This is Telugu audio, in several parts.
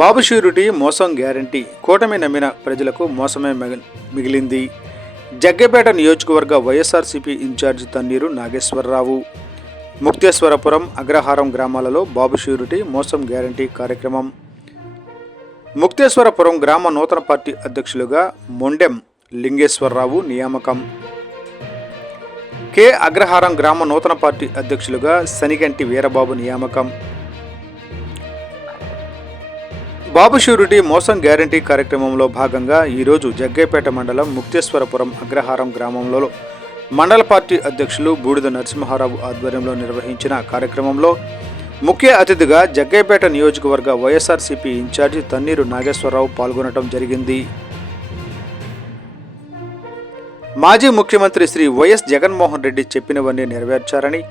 బాబు షూరిటీ మోసం గ్యారంటీ. కూటమి నమ్మిన ప్రజలకు మోసమే మిగిలింది. జగ్గపేట నియోజకవర్గ వైఎస్ఆర్సీపీ ఇన్ఛార్జ్ తన్నీరు నాగేశ్వరరావు. ముక్తేశ్వరపురం అగ్రహారం గ్రామాలలో బాబు షూరిటీ మోసం గ్యారంటీ కార్యక్రమం. ముక్తేశ్వరపురం గ్రామ నూతన పార్టీ అధ్యక్షులుగా మొండెం లింగేశ్వరరావు నియామకం. కె అగ్రహారం గ్రామ నూతన పార్టీ అధ్యక్షులుగా శనిగంటి వీరబాబు నియామకం. బాబు షూరిటీ మోసం గ్యారంటీ కార్యక్రమంలో భాగంగా ఈరోజు జగ్గైపేట మండలం ముక్తేశ్వరపురం అగ్రహారం గ్రామంలో మండల పార్టీ అధ్యక్షులు బూడిద నరసింహారావు ఆధ్వర్యంలో నిర్వహించిన కార్యక్రమంలో ముఖ్య అతిథిగా జగ్గైపేట నియోజకవర్గ వైఎస్ఆర్సీపీ ఇన్ఛార్జి తన్నీరు నాగేశ్వరరావు పాల్గొనడం జరిగింది. మాజీ ముఖ్యమంత్రి శ్రీ వైఎస్ జగన్మోహన్ రెడ్డి చెప్పినవన్నీ నెరవేర్చారని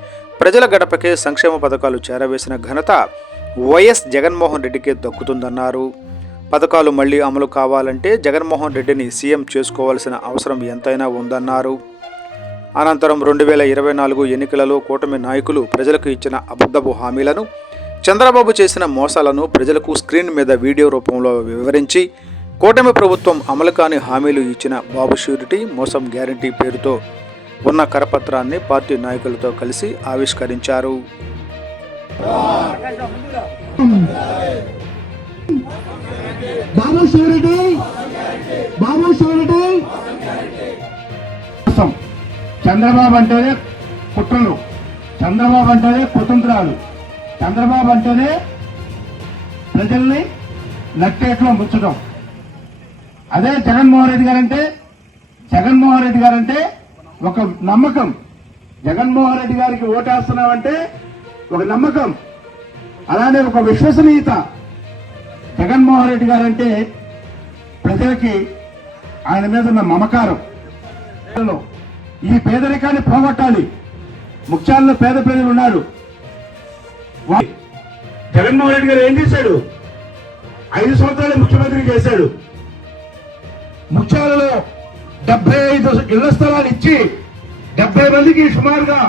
ప్రజల గడపకే సంక్షేమ పథకాలు చేరవేసిన ఘనత వైఎస్ జగన్మోహన్ రెడ్డికే దక్కుతుందన్నారు. పథకాలు మళ్ళీ అమలు కావాలంటే జగన్మోహన్ రెడ్డిని సీఎం చేసుకోవాల్సిన అవసరం ఎంతైనా ఉందన్నారు. అనంతరం రెండు వేల ఇరవై నాలుగు ఎన్నికలలో కూటమి నాయకులు ప్రజలకు ఇచ్చిన అబద్ధపు హామీలను చంద్రబాబు చేసిన మోసాలను ప్రజలకు స్క్రీన్ మీద వీడియో రూపంలో వివరించి కూటమి ప్రభుత్వం అమలు కాని హామీలు ఇచ్చిన బాబు షూరిటీ మోసం గ్యారంటీ పేరుతో ఉన్న కరపత్రాన్ని పార్టీ నాయకులతో కలిసి ఆవిష్కరించారు. బాబు షూరిటీ బాబు షూరిటీ చంద్రబాబు అంటేనే కుట్రలు. చంద్రబాబు అంటేనే కుతంత్రాలు. చంద్రబాబు అంటేనే ప్రజల్ని నట్టేట్లో ముచ్చడం అదే జగన్మోహన్ రెడ్డి గారంటే జగన్మోహన్ రెడ్డి గారంటే ఒక నమ్మకం. జగన్మోహన్ రెడ్డి గారికి ఓటేస్తున్నామంటే ఒక నమ్మకం. అలానే ఒక విశ్వసనీయత. జగన్మోహన్ రెడ్డి గారంటే ప్రజలకి ఆయన మీద ఉన్న మమకారం. ఈ పేదరికాన్ని పోగొట్టాలి. ముఖ్యాల్లో పేద ప్రజలు ఉన్నారు. జగన్మోహన్ రెడ్డి గారు ఏం చేశాడు? ఐదు సంవత్సరాలు ముఖ్యమంత్రి చేశాడు. ముఖ్యాలలో డెబ్బై ఐదు ఇళ్ళ స్థలాలు ఇచ్చి డెబ్బై మందికి సుమారుగా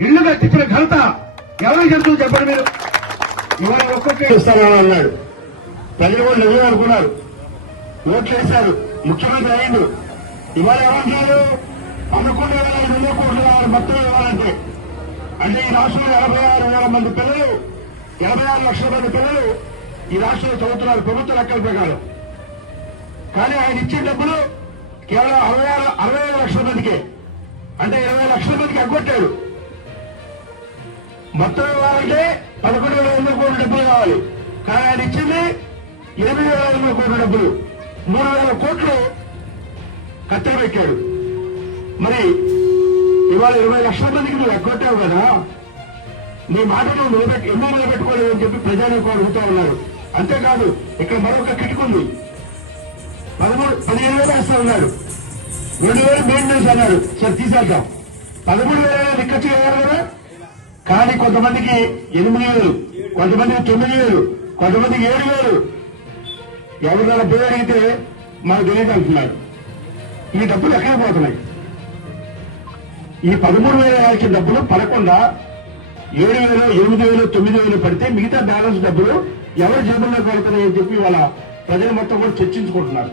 ఇళ్ళు కట్టించిన ఘనత ఎవరికి చెప్తుంది చెప్పండి మీరు? ఇవాళ ఒక్కొక్క ఇస్తానని అన్నాడు. ప్రజలు కూడా నిజం అనుకున్నారు. ఓట్లు వేశారు. ముఖ్యమంత్రి అయ్యిండు. ఇవాళ ఏమంటున్నారు అనుకున్న వేల రెండు కోట్లు కావాలి మొత్తం ఇవ్వాలంటే. అంటే ఈ రాష్ట్రంలో ఎనభై ఆరు వేల మంది పిల్లలు ఎనభై ఆరు లక్షల మంది పిల్లలు ఈ రాష్ట్రంలో చదువుతున్నారు ప్రభుత్వ లెక్కల ప్రకారం. కానీ ఆయన ఇచ్చే డబ్బులు కేవలం అరవై ఆరు అరవై ఐదు లక్షల మందికే. అంటే ఇరవై లక్షల మందికి ఎగ్గొట్టాడు. మొత్తం ఇవ్వాలంటే పదకొండు వేల ఎనిమిది కోట్ల డబ్బులు కావాలి. కానీ ఆయన ఇచ్చింది ఎనిమిది వేల ఎనిమిది కోట్ల డబ్బులు. మూడు వేల కోట్లు కత్తెర పెట్టాడు. మరి ఇవాళ ఇరవై లక్షల మందికి నువ్వు ఎగ్గొట్టావు కదా? నీ మాట నువ్వు నిలబెట్టి ఎన్నో నిలబెట్టుకోలేదు అని చెప్పి ప్రజానికి అడుగుతా ఉన్నారు. అంతేకాదు ఇక్కడ మరొక కిటిక్ ఉంది. పదమూడు పదిహేను వేలు వేస్తా ఉన్నాడు. రెండు వేలు మెయింటెనెన్స్ అన్నారు. సరే తీసేద్దాం. పదమూడు వేల నిక్కచ్చు చేయాలి కదా? కానీ కొంతమందికి ఎనిమిది వేలు కొంతమందికి తొమ్మిది వేలు కొంతమందికి ఏడు వేలు. ఎవరికైనా పేరు అడిగితే మాకు తెలియదు అంటున్నారు. ఈ డబ్బులు ఎక్కడ పోతున్నాయి? ఈ పదమూడు వేల వాళ్ళకి డబ్బులు పడకుండా ఏడు వేలు ఎనిమిది వేలు తొమ్మిది వేలు పడితే మిగతా బ్యాలెన్స్ డబ్బులు ఎవరి జేబుల్లో పడుతున్నాయి అని చెప్పి వాళ్ళ ప్రజలు మొత్తం కూడా చర్చించుకుంటున్నారు.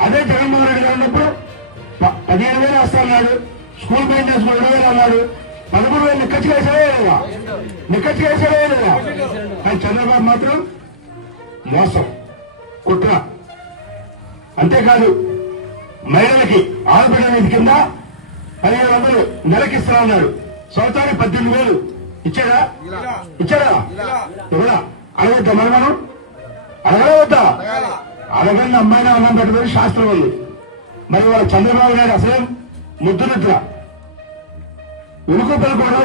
అదే జగన్మోహన్ రెడ్డి గారు ఉన్నప్పుడు ప- పదిహేను వేలు వస్తాడు స్కూల్ మెయింటెనెన్స్ రెండు వేలు అన్నాడు. పదమూడు వేలు నిక్కచ్చి వేసాడే నిక్కచ్చి వేసాడే లేదా? కానీ చంద్రబాబు మాత్రం మోసం. కుట్ర. అంతేకాదు మహిళలకి ఆడబిడ్డ నిధి కింద పదిహేను వందలు నెలకిస్తా ఉన్నాడు సంవత్సరానికి పద్దెనిమిది వేలు. ఇచ్చాడా? ఇచ్చాడా? ఇవ్వడా? అడగద్దా మరి మనం? అడగవద్దా అడగని అమ్మాయిని అన్నం పెట్టదని శాస్త్రం వాళ్ళు మరి వాళ్ళ చంద్రబాబు నాయుడు అసలు ముద్దు ఉరుకు ఉనుకు పలుకోడు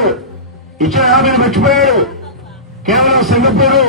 ఇచ్చిన హామీలు మర్చిపోయాడు కేవలం సింగపూరు